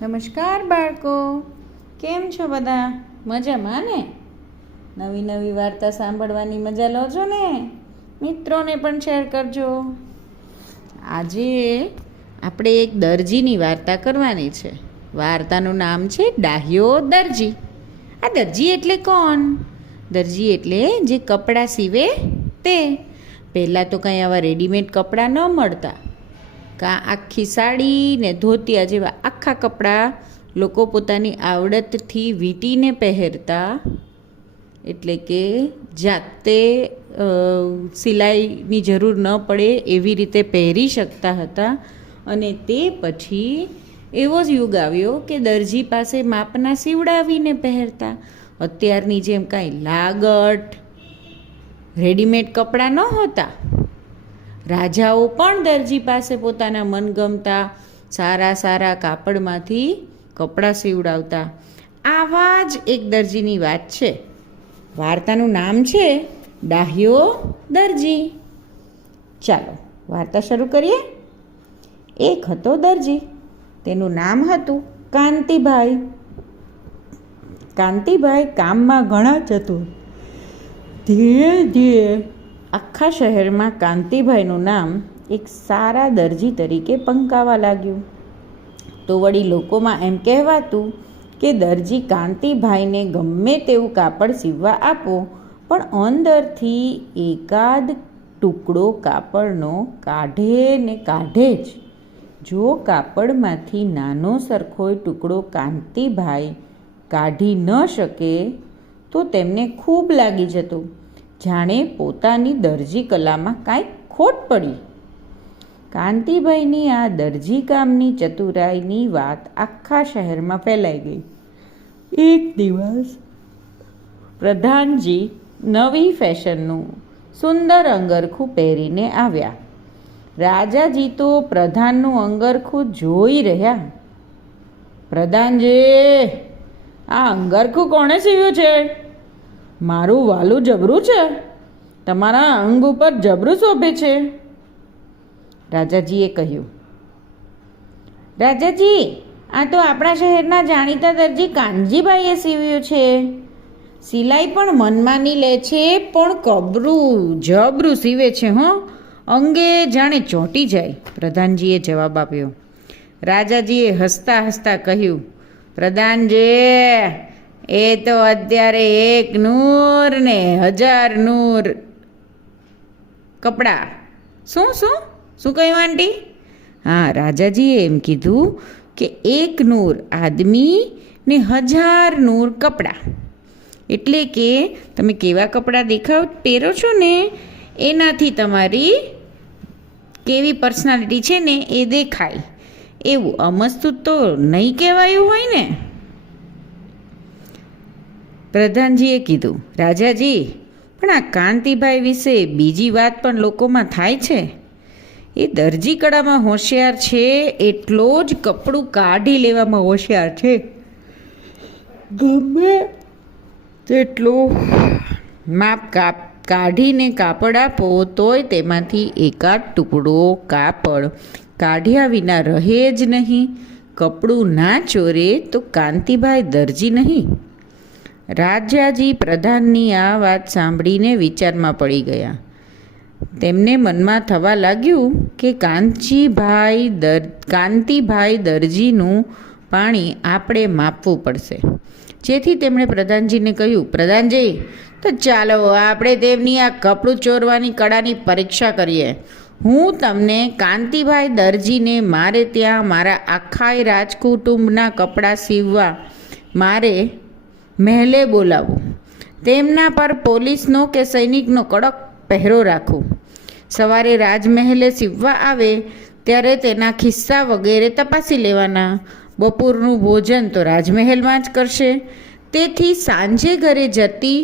નમસ્કાર બાળકો, કેમ છો બધા? મજામાં ને? નવી નવી વાર્તા સાંભળવાની મજા લો છો ને? મિત્રોને પણ શેર કરજો. આજે આપણે એક દરજીની વાર્તા કરવાની છે. વાર્તાનું નામ છે ડાહ્યો દરજી. આ દરજી એટલે કોણ? દરજી એટલે જે કપડાં સીવે તે. પહેલાં તો કંઈ આવા રેડીમેડ કપડાં ન મળતા. આખી સાડી ને ધોતિયા જેવા આખા કપડાં લોકો પોતાની આવડતથી વીંટીને પહેરતા, એટલે કે જાતે સિલાઈની જરૂર ન પડે એવી રીતે પહેરી શકતા હતા. અને તે પછી એવો જ યુગ આવ્યો કે દરજી પાસે માપના સીવડાવીને પહેરતા. અત્યારની જેમ કાંઈ લાગટ રેડીમેડ કપડાં નહોતા. રાજાઓ પણ દરજી પાસે પોતાના મનગમતા સારા સારા કાપડમાંથી કપડાં સીવડાવતા. આવા જ એક દરજીની વાત છે. વાર્તાનું નામ છે ડાહ્યો દરજી. ચાલો વાર્તા શરૂ કરીએ. એક હતો દરજી, તેનું નામ હતું કાંતિભાઈ. કાંતિભાઈ કામમાં ઘણા ચતુર. ધીરે ધીરે આખા શહેરમાં કાંતિભાઈનું નામ એક સારા દરજી તરીકે પંકાવા લાગ્યું. તો વળી લોકોમાં એમ કહેવાતું કે દરજી કાંતિભાઈને ગમે તેવું કાપડ સીવવા આપો, પણ અંદરથી એકાદ ટુકડો કાપડનો કાઢે ને કાઢે જ. જો કાપડમાંથી નાનો સરખોય ટુકડો કાંતિભાઈ કાઢી ન શકે તો તેમને ખૂબ લાગી જતું, જાણે પોતાની દરજી કલામાં કાંઈક ખોટ પડી. કાંતિભાઈની આ દરજી કામની ચતુરાઈની વાત આખા શહેરમાં ફેલાઈ ગઈ. એક દિવસ પ્રધાનજી નવી ફેશનનું સુંદર અંગરખું પહેરીને આવ્યા. રાજાજી તો પ્રધાનનું અંગરખું જોઈ રહ્યા. પ્રધાનજી, આ અંગરખું કોણે સીવ્યું છે? મારું વાલું જબરું છે, તમારા અંગ ઉપર જબરું શોભે છે. રાજાજીએ કહ્યું, રાજાજી, આ તો આપણા શહેરના જાણીતા દરજી કાનજીભાઈએ સીવ્યું છે. સિલાઈ પણ મનમાની લે છે, પણ કબરું જબરું સીવે છે હો, અંગે જાણે ચોંટી જાય. પ્રધાનજીએ જવાબ આપ્યો. રાજાજીએ હસતા હસતા કહ્યું, પ્રધાનજી, એ તો અત્યારે 1 નૂર ને 1000 નૂર કપડાં. શું શું શું કહ્યું આંટી? હા, રાજાજીએ એમ કીધું કે 1 નૂર આદમી ને 1000 નૂર કપડાં. એટલે કે તમે કેવા કપડાં પહેરો છો ને એનાથી તમારી કેવી પર્સનાલિટી છે ને એ દેખાય. એવું અમસ્તું તો નહીં કહેવાયું હોય ને. પ્રધાનજીએ કીધું, રાજાજી, પણ આ કાંતિભાઈ વિશે બીજી વાત પણ લોકોમાં થાય છે. એ દરજી કળામાં હોશિયાર છે, એટલો જ કપડું કાઢી લેવામાં હોશિયાર છે. ગમે તેટલું માપ કાઢીને કાપડ આપો તોય તેમાંથી એકાદ ટુકડો કાપડ કાઢ્યા વિના રહે જ નહીં. કપડું ના ચોરે તો કાંતિભાઈ દરજી નહીં. રાજાજી પ્રધાનની આ વાત સાંભળીને વિચારમાં પડી ગયા. તેમને મનમાં થવા લાગ્યું કે કાંતિભાઈ દરજીનું પાણી આપણે માપવું પડશે. જેથી તેમણે પ્રધાનજીને કહ્યું, પ્રધાનજી, તો ચાલો આપણે તેમની આ કપડું ચોરવાની કળાની પરીક્ષા કરીએ. હું તમને કાંતિભાઈ દરજીને મારે ત્યાં મારા આખા રાજકુટુંબના કપડાં સીવવા મારે મહેલે બોલાવું. તેમના પર પોલીસનો કે સૈનિકનો કડક પહેરો રાખું. સવારે રાજમહેલે સીવવા આવે ત્યારે તેના ખિસ્સા વગેરે તપાસી લેવાના. બપોરનું ભોજન તો રાજમહેલમાં જ કરશે. તેથી સાંજે ઘરે જતી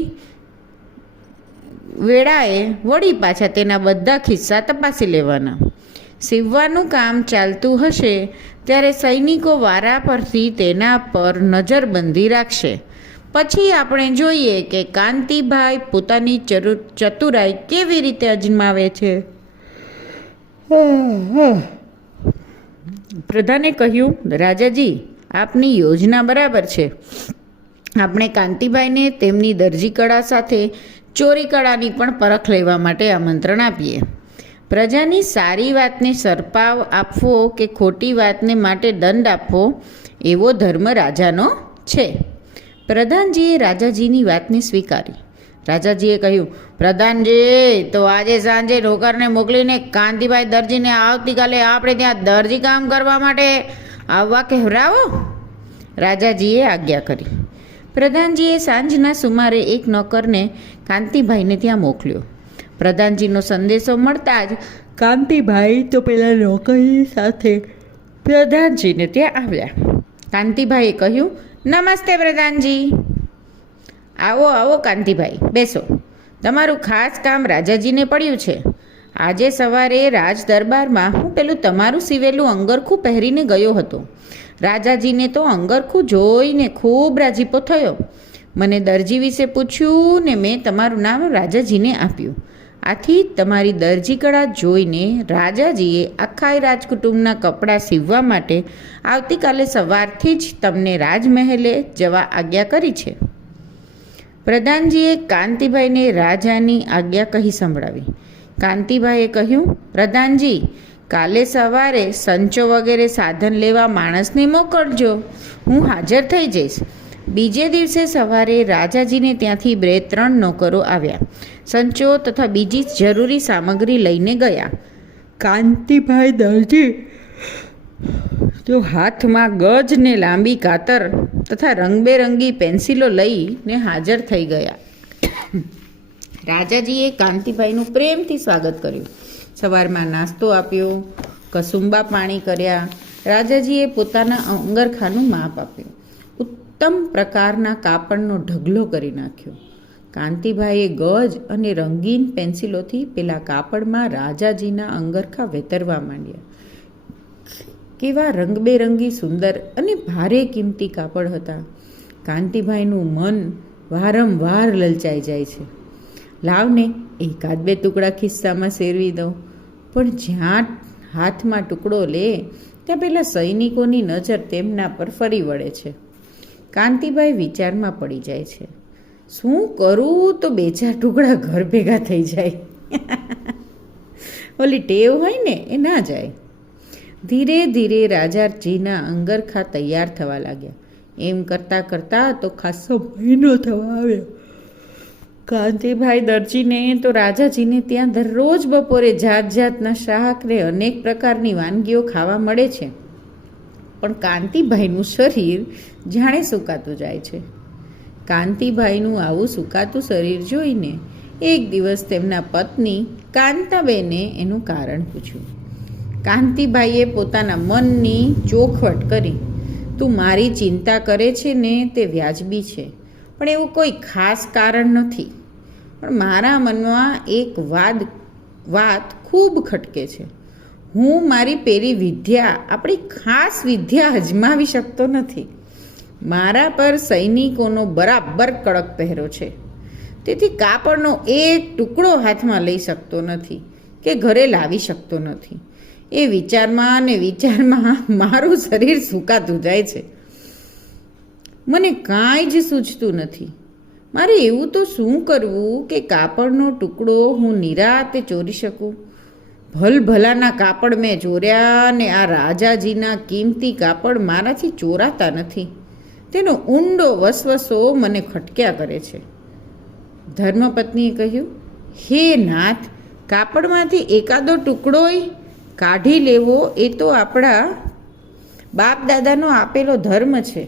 વેળાએ વળી પાછા તેના બધા ખિસ્સા તપાસી લેવાના. સીવવાનું કામ ચાલતું હશે ત્યારે સૈનિકો વારા પરથી તેના પર નજરબંધી રાખશે. પછી આપણે જોઈએ કે કાંતિભાઈ પોતાની ચતુરાઈ કેવી રીતે અજમાવે છે. પ્રધાને કહ્યું, રાજાજી, આપની યોજના બરાબર છે. આપણે કાંતિભાઈને તેમની દરજી કળા સાથે ચોરી કળાની પણ પરખ લેવા માટે આમંત્રણ આપીએ. પ્રજાની સારી વાતને સરપાવ આપવો કે ખોટી વાતને માટે દંડ આપવો એવો ધર્મ રાજાનો છે. પ્રધાનજીએ રાજાજીની વાતને સ્વીકારી. રાજાજીએ કહ્યું, પ્રધાનજી, તો આજે સાંજે નોકરને મોકલીને કાંતિભાઈ દરજીને આવતીકાલે આપણે ત્યાં દરજી કામ કરવા માટે આવવા કહેવરાવો. રાજાજીએ આજ્ઞા કરી. પ્રધાનજીએ સાંજના સુમારે એક નોકરને કાંતિભાઈને ત્યાં મોકલ્યો. પ્રધાનજીનો સંદેશો મળતા જ કાંતિભાઈ તો પેલા નોકરની સાથે પ્રધાનજીને ત્યાં આવ્યા. કાંતિભાઈએ કહ્યું, નમસ્તે પ્રધાનજી. આવો આવો કાંતિભાઈ, બેસો. તમારું ખાસ કામ રાજાજીને પડ્યું છે. આજે સવારે રાજ દરબારમાં હું પેલું તમારું સીવેલું અંગરખું પહેરીને ગયો હતો. રાજાજીને તો અંગરખું જોઈને ખૂબ રાજીપો થયો. મને દરજી વિશે પૂછ્યું ને મેં તમારું નામ રાજાજીને આપ્યું. આથી તમારી દરજી કળા જોઈને રાજાજીએ આખા રાજકુટુંબના કપડાં સીવવા માટે આવતીકાલે સવારથી જ તમને રાજમહેલે જવા આજ્ઞા કરી છે. પ્રધાનજીએ કાંતિભાઈને રાજાની આજ્ઞા કહી સંભળાવી. કાંતિભાઈએ કહ્યું, પ્રધાનજી, કાલે સવારે સંચો વગેરે સાધન લેવા માણસને મોકલજો. હું હાજર થઈ જઈશ. બીજે દિવસે સવારે રાજાજીને ત્યાંથી 2-3 નોકરો આવ્યા. સંચો તથા બીજી જરૂરી સામગ્રી લઈને ગયા. કાંતિભાઈ દરજી તો હાથમાં ગજ ને લાંબી કાતર તથા રંગબેરંગી પેન્સિલો લઈને હાજર થઈ ગયા. રાજાજીએ કાંતિભાઈનું પ્રેમથી સ્વાગત કર્યું. સવારમાં નાસ્તો આપ્યો, કસુંબા પાણી કર્યા. રાજાજીએ પોતાના અંગરખાનું માપ આપ્યું. ઉત્તમ પ્રકારના કાપડનો ઢગલો કરી નાખ્યો. કાંતિભાઈએ ગજ અને રંગીન પેન્સિલોથી પેલા કાપડમાં રાજાજીના અંગરખા વેતરવા માંડ્યા. કેવા રંગબેરંગી સુંદર અને ભારે કિંમતી કાપડ હતા. કાંતિભાઈનું મન વારંવાર લલચાઈ જાય છે. લાવને 1-2 ટુકડા ખિસ્સામાં શેરવી દઉં. પણ જ્યાં હાથમાં ટુકડો લે ત્યાં પેલા સૈનિકોની નજર તેમના પર ફરી વળે છે. કાંતિભાઈ વિચારમાં પડી જાય છે. શું કરું તો 2-4 ટુકડા ઘર ભેગા થઈ જાય. ઓલી ટેવ હોય ને એ ના જાય. ધીરે ધીરે રાજાજીના અંગરખા તૈયાર થવા લાગ્યા. એમ કરતાં કરતાં તો ખાસો મહિનો થવા આવ્યો. કાંતિભાઈ દરજીને તો રાજાજીને ત્યાં દરરોજ બપોરે જાત જાતના શાક ને અનેક પ્રકારની વાનગીઓ ખાવા મળે છે. પણ કાંતિભાઈનું શરીર જાણે સુકાતું જાય છે. કાંતિભાઈનું આવું સુકાતું શરીર જોઈને એક દિવસ તેમના પત્ની કાંતાબેને એનું કારણ પૂછ્યું. કાંતિભાઈએ પોતાના મનની ચોખવટ કરી. તું મારી ચિંતા કરે છે ને તે વ્યાજબી છે, પણ એવું કોઈ ખાસ કારણ નથી. પણ મારા મનમાં એક વાત ખૂબ ખટકે છે. હું મારી પેલી વિદ્યા, આપણી ખાસ વિદ્યા અજમાવી શકતો નથી. મારા પર સૈનિકોનો બરાબર કડક પહેરો છે. તેથી કાપડનો એક ટુકડો હાથમાં લઈ શકતો નથી કે ઘરે લાવી શકતો નથી. એ વિચારમાં ને વિચારમાં મારું શરીર સુકાતું જાય છે. મને કાંઈ જ સૂઝતું નથી. મારે એવું તો શું કરવું કે કાપડનો ટુકડો હું નિરાતે ચોરી શકું. ભલભલાના કાપડ મેં ચોર્યા ને આ રાજાજીના કિંમતી કાપડ મારાથી ચોરાતા નથી. તેનો ઊંડો વસવસો મને ખટક્યા કરે છે. ધર્મપત્નીએ કહ્યું, હે નાથ, કાપડમાંથી એકાદો ટુકડોય કાઢી લેવો એ તો આપણા બાપ દાદાનો આપેલો ધર્મ છે.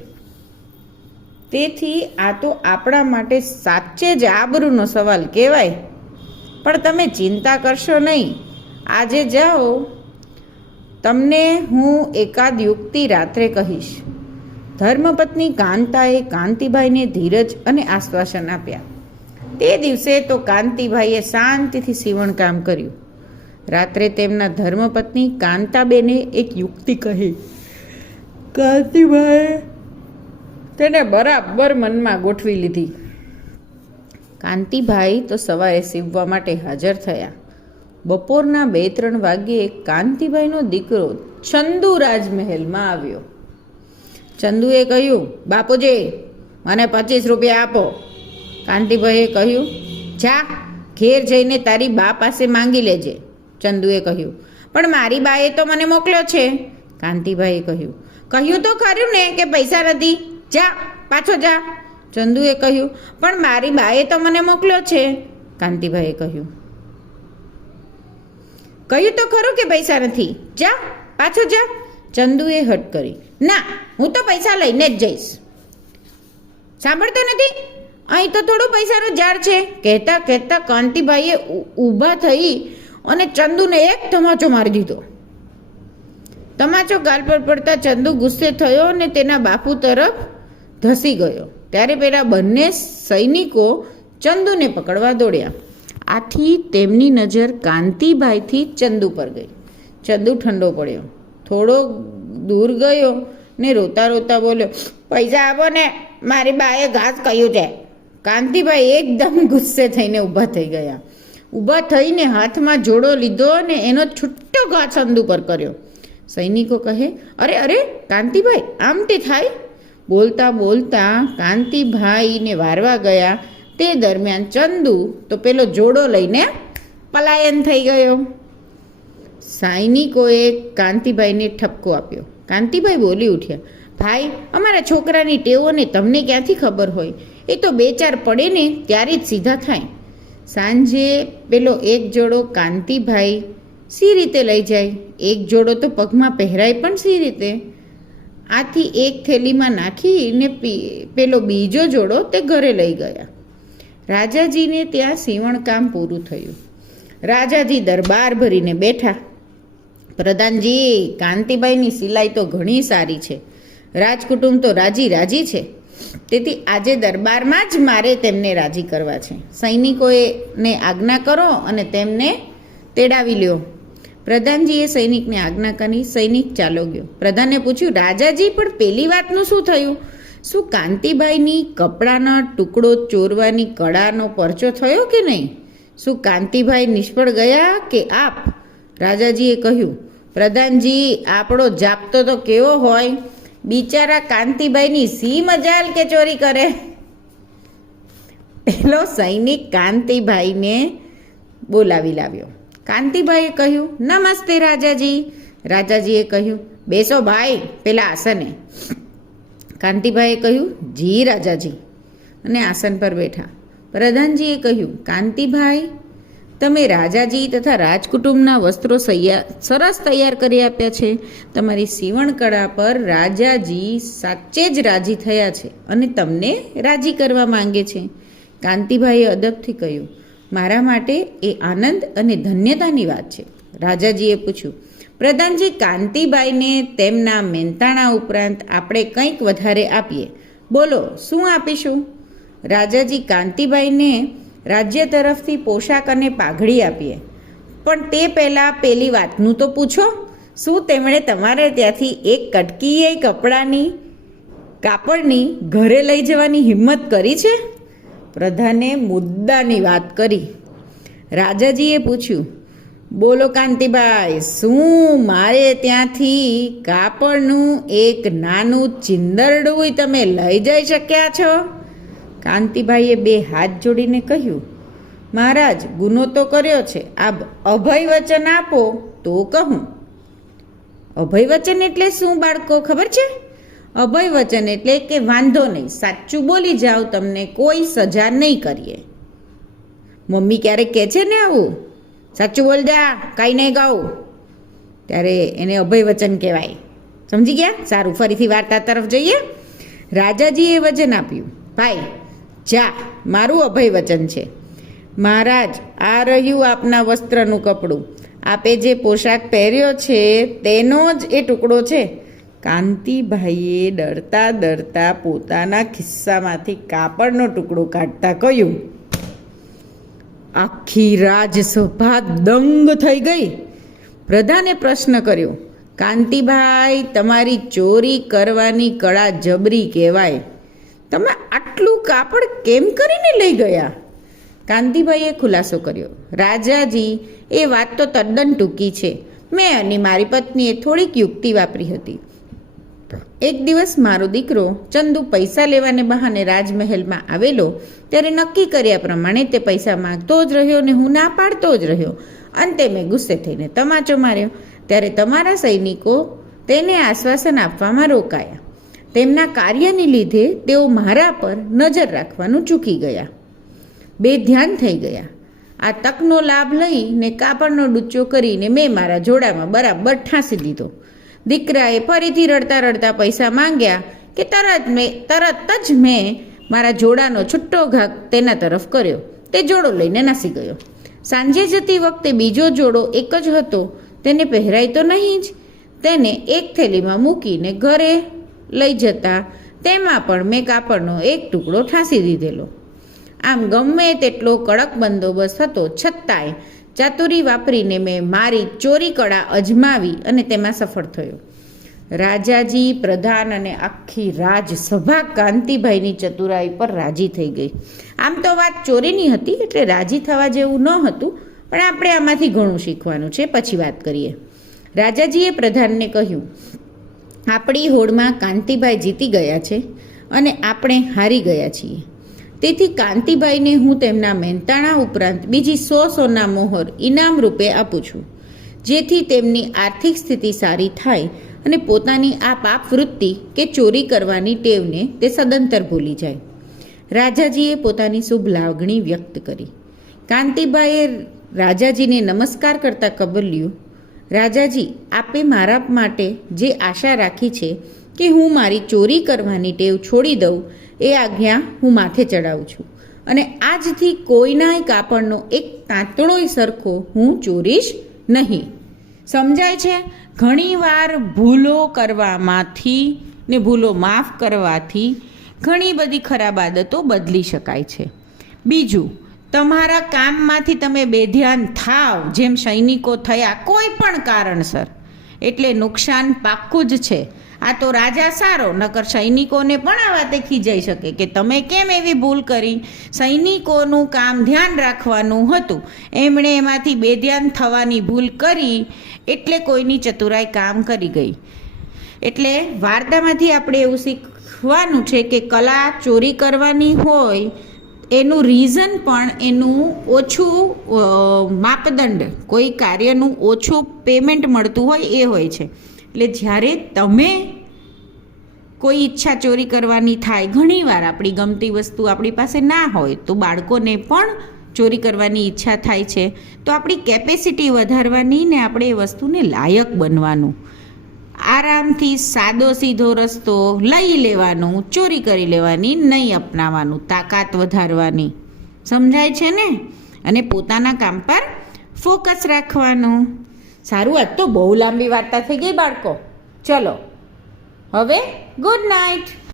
તેથી આ તો આપણા માટે સાચે જ આબરૂનો સવાલ કહેવાય. પણ તમે ચિંતા કરશો નહીં. આજે જાઓ, તમને હું એકાદ યુક્તિ રાત્રે કહીશ. ધર્મપત્ની કાંતાએ કાંતિભાઈને ધીરજ અને આશ્વાસન આપ્યા. તે દિવસે તો કાંતિભાઈએ શાંતિથી સીવણકામ કર્યું. રાત્રે તેમના ધર્મપત્ની કાંતાબેને એક યુક્તિ કહી. કાંતિભાઈએ તેને બરાબર મનમાં ગોઠવી લીધી. કાંતિભાઈ તો સવારે સીવવા માટે હાજર થયા. બપોરના 2-3 વાગ્યે કાંતિભાઈનો દીકરો ચંદુ રાજમહેલમાં આવ્યો. ચંદુએ કહ્યું, બાપુજી મને 25 રૂપિયા આપો. કાંતિભાઈએ કહ્યું, જા ઘેર જઈને તારી બા પાસે માંગી લેજે. ચંદુએ કહ્યું, પણ મારી બાએ તો મને મોકલ્યો છે. કાંતિભાઈએ કહ્યું તો ખરું ને કે પૈસા નથી, જા પાછો જા. ચંદુએ કહ્યું, પણ મારી બાએ તો મને મોકલ્યો છે. કાંતિભાઈએ કહ્યું તો ખરું કે પૈસા નથી, જા પાછો જા. ચંદુએ હટ કરી, ના હું તો પૈસા લઈને જ જઈશ. સાંભળતો નથી, અહીં તો થોડું પૈસાનો ઝાડ છે. કહેતા કહેતા કાંતિભાઈએ ઊભા થઈ અને ચંદુને એક તમાચો મારી દીધો. તમાચો ગાલ પર પડતા ચંદુ ગુસ્સે થયો અને તેના બાપુ તરફ ધસી ગયો. ત્યારે પેલા બંને સૈનિકો ચંદુને પકડવા દોડ્યા. આથી તેમની નજર કાંતિભાઈથી ચંદુ પર ગઈ. ચંદુ ઠંડો પડ્યો, થોડો દૂર ગયો ને રોતા રોતા બોલ્યો, પૈસા આપો ને, મારી બાએ ઘાસ કહ્યું છે. કાંતિભાઈ એકદમ ગુસ્સે થઈને ઊભા થઈ ગયા. ઊભા થઈને હાથમાં જોડો લીધો ને એનો છૂટો ઘા ચંદુ પર કર્યો. સૈનિકો કહે, અરે અરે કાંતિભાઈ આમ તે થાય. બોલતા બોલતા કાંતિભાઈને વારવા ગયા. તે દરમિયાન ચંદુ તો પેલો જોડો લઈને પલાયન થઈ ગયો. સૈનિકોએ કાંતિભાઈને ઠપકો આપ્યો. કાંતિભાઈ બોલી ઉઠ્યા, ભાઈ અમારા છોકરાની ટેવોને તમને ક્યાંથી ખબર હોય? એ તો 2-4 પડે ને ત્યારે જ સીધા થાય. સાંજે પેલો એક જોડો કાંતિભાઈ સી રીતે લઈ જાય? એક જોડો તો પગમાં પહેરાય પણ સી રીતે? આથી એક થેલીમાં નાખીને પેલો બીજો જોડો તે ઘરે લઈ ગયા. રાજાજીને ત્યાં સીવણકામ પૂરું થયું. રાજાજી દરબાર ભરીને બેઠા. પ્રધાનજી, કાંતિભાઈની સિલાઈ તો ઘણી સારી છે. રાજકુટુંબ તો રાજી રાજી છે. તેથી આજે દરબારમાં જ મારે તેમને રાજી કરવા છે. સૈનિકોને આજ્ઞા કરો અને તેમને તેડાવી લ્યો. પ્રધાનજીએ સૈનિકને આજ્ઞા કરી. સૈનિક ચાલો ગયો. પ્રધાને પૂછ્યું, રાજાજી પણ પેલી વાતનું શું થયું? શું કાંતિભાઈની કપડાનો ટુકડો ચોરવાની કળાનો પરચો થયો કે નહીં? શું કાંતિભાઈ નિષ્ફળ ગયા કે આપ? રાજાજીએ કહ્યું, પ્રધાનજી આપણો જાપતો તો કેવો હોય, બિચારા કાંતિભાઈની સી મજાલ કે ચોરી કરે. પેલો સૈનિક કાંતિભાઈને બોલાવી લાવ્યો. કાંતિભાઈએ કહ્યું, નમસ્તે રાજાજી. રાજાજીએ કહ્યું, બેસો ભાઈ પેલા આસને. કાંતિભાઈએ કહ્યું, જી રાજાજી, અને આસન પર બેઠા. પ્રધાનજીએ કહ્યું, કાંતિભાઈ તમે રાજાજી તથા રાજકુટુંબના વસ્ત્રો સરસ તૈયાર કરી આપ્યા છે. તમારી સીવણકળા પર રાજાજી સાચે જ રાજી થયા છે અને તમને રાજી કરવા માંગે છે. કાંતિભાઈએ અદબથી કહ્યું, મારા માટે એ આનંદ અને ધન્યતાની વાત છે. રાજાજીએ પૂછ્યું, પ્રધાનજી કાંતિભાઈને તેમના મહેનતાણા ઉપરાંત આપણે કંઈક વધારે આપીએ. બોલો શું આપીશું? રાજાજી કાંતિભાઈને રાજ્ય તરફથી પોશાક અને પાઘડી આપીએ. પણ તે પહેલાં પેલી વાતનું તો પૂછો, શું તેમણે તમારે ત્યાંથી એક કટકીએ કાપડની ઘરે લઈ જવાની હિંમત કરી છે? પ્રધાને મુદ્દાની વાત કરી. રાજાજીએ પૂછ્યું, બોલો કાંતિભાઈ, શું મારે ત્યાંથી કાપડનું એક નાનું ચિંદરડું તમે લઈ જઈ શક્યા છો? કાંતિભાઈએ 2 હાથ જોડીને કહ્યું, મહારાજ ગુનો તો કર્યો છે, આપ અભય વચન આપો તો કહું. અભય વચન એટલે શું બાળકો ખબર છે? અભય વચન એટલે કે વાંધો નહીં, સાચું બોલી જાઓ, તમને કોઈ સજા નહીં કરીએ. મમ્મી ક્યારેક કહે છે ને આવું, સાચું બોલ જા, કાંઈ નહીં કહું, ત્યારે એને અભય વચન કહેવાય. સમજી ગયા? સારું, ફરીથી વાર્તા તરફ જઈએ. રાજાજીએ વચન આપ્યું, ભાઈ જા, મારું અભય વચન છે. મહારાજ, આ રહ્યું આપના વસ્ત્રનું કપડું. આપે જે પોશાક પહેર્યો છે તેનો જ એ ટુકડો છે. કાંતિભાઈએ ડરતા ડરતા પોતાના ખિસ્સામાંથી કાપડનો ટુકડો કાઢતા કહ્યું. આખી રાજસભા દંગ થઈ ગઈ. પ્રધાને પ્રશ્ન કર્યો, કાંતિભાઈ, તમારી ચોરી કરવાની કળા જબરી કહેવાય. તમે આટલું કાપડ કેમ કરીને લઈ ગયા? કાંતિભાઈએ ખુલાસો કર્યો, રાજાજી, એ વાત તો તદ્દન ટૂંકી છે. મેં અને મારી પત્નીએ થોડીક યુક્તિ વાપરી હતી. શકતા. એક દિવસ મારો દીકરો ચંદુ પૈસા લેવાને બહાને રાજમહેલમાં આવેલો ત્યારે નક્કી કર્યા પ્રમાણે તે પૈસા માંગતો જ રહ્યો ને હું ના પાડતો જ રહ્યો. અંતે મેં ગુસ્સે થઈને તમાચો માર્યો. ત્યારે તમારા સૈનિકો તેને આશ્વાસન આપવામાં રોકાયા. તેમના કાર્યને લીધે તેઓ મારા પર નજર રાખવાનું ચૂકી ગયા, બેધ્યાન થઈ ગયા. આ તકનો લાભ લઈને કાપડનો ડૂચો કરીને મેં મારા જોડામાં બરાબર ઠાંસી દીધો. દીકરાએ ફરીથી રડતા રડતા પૈસા માંગ્યા કે તરત જ મેં મારા જોડાનો છૂટો ઘા તેના તરફ કર્યો. તે જોડો લઈને નાસી ગયો. સાંજે જતી વખતે બીજો જોડો એક જ હતો. તેને પહેરાય તો નહીં જ. તેને એક થેલીમાં મૂકીને ઘરે લઈ જતા તેમાં પણ મેં કાપડનો એક ટુકડો ઠાંસી દીધેલો. આમ ગમે તેટલો કડક બંદોબસ્ત હતો છતાંય ચાતુરી વાપરીને મેં મારી ચોરી કળા અજમાવી અને તેમાં સફળ થયો. રાજાજી, પ્રધાન અને આખી રાજસભા કાંતિભાઈની ચતુરાઈ પર રાજી થઈ ગઈ. આમ તો વાત ચોરીની હતી એટલે રાજી થવા જેવું ન હતું, પણ આપણે આમાંથી ઘણું શીખવાનું છે. પછી વાત કરીએ. રાજાજીએ પ્રધાનને કહ્યું, આપણી હોડમાં કાંતિભાઈ જીતી ગયા છે અને આપણે હારી ગયા છીએ. તેથી કાંતિભાઈને હું તેમના મહેનતાણા ઉપરાંત બીજી 100 સોના મોહર ઇનામ રૂપે આપું છું, જેથી તેમની આર્થિક સ્થિતિ સારી થાય અને પોતાની આ પાપ વૃત્તિ કે ચોરી કરવાની ટેવને તે સદંતર ભૂલી જાય. રાજાજીએ પોતાની શુભ લાગણી વ્યક્ત કરી. કાંતિભાઈએ રાજાજીને નમસ્કાર કરતાં કબૂલ્યું, રાજાજી, આપે મારા માટે જે આશા રાખી છે કે હું મારી ચોરી કરવાની ટેવ છોડી દઉં, એ આજ્ઞા હું માથે ચડાવું છું અને આજથી કોઈનાય કાપડનો એક તાંતણોય સરખો હું ચોરીશ નહીં. સમજાય છે? ઘણીવાર ભૂલો કરવામાંથી ને ભૂલો માફ કરવાથી ઘણી બધી ખરાબ આદતો બદલી શકાય છે. બીજું, તમારા કામમાંથી તમે બેધ્યાન થાવ, જેમ સૈનિકો થયા કોઈ પણ કારણસર, એટલે નુકસાન પાક્કું જ છે. આ તો રાજા સારો, નકર સૈનિકોને પણ આ વાતે ખીજાઈ શકે કે તમે કેમ એવી ભૂલ કરી. સૈનિકોનું કામ ધ્યાન રાખવાનું હતું, એમણે એમાંથી બેધ્યાન થવાની ભૂલ કરી એટલે કોઈની ચતુરાઈ કામ કરી ગઈ. એટલે વાર્તામાંથી આપણે એવું શીખવાનું છે કે કલા ચોરી કરવાની હોય એનું રીઝન પણ એનું ઓછું માપદંડ, કોઈ કાર્યનું ઓછું પેમેન્ટ મળતું હોય એ હોય છે. એટલે જ્યારે તમે કોઈ ઈચ્છા ચોરી કરવાની થાય, ઘણીવાર આપણી ગમતી વસ્તુ આપણી પાસે ના હોય તો બાળકોને પણ ચોરી કરવાની ઈચ્છા થાય છે, તો આપણી કેપેસિટી વધારવાની ને આપણે એ વસ્તુને લાયક બનવાનું. આરામથી સાદો સીધો રસ્તો લઈ લેવાનો, ચોરી કરી લેવાની નહીં અપનાવવાનું, તાકાત વધારવાની. સમજાય છે ને? અને પોતાના કામ પર ફોકસ રાખવાનું. સારું, આજ તો બહુ લાંબી વાર્તા થઈ ગઈ બાળકો. ચલો હવે ગુડ નાઇટ.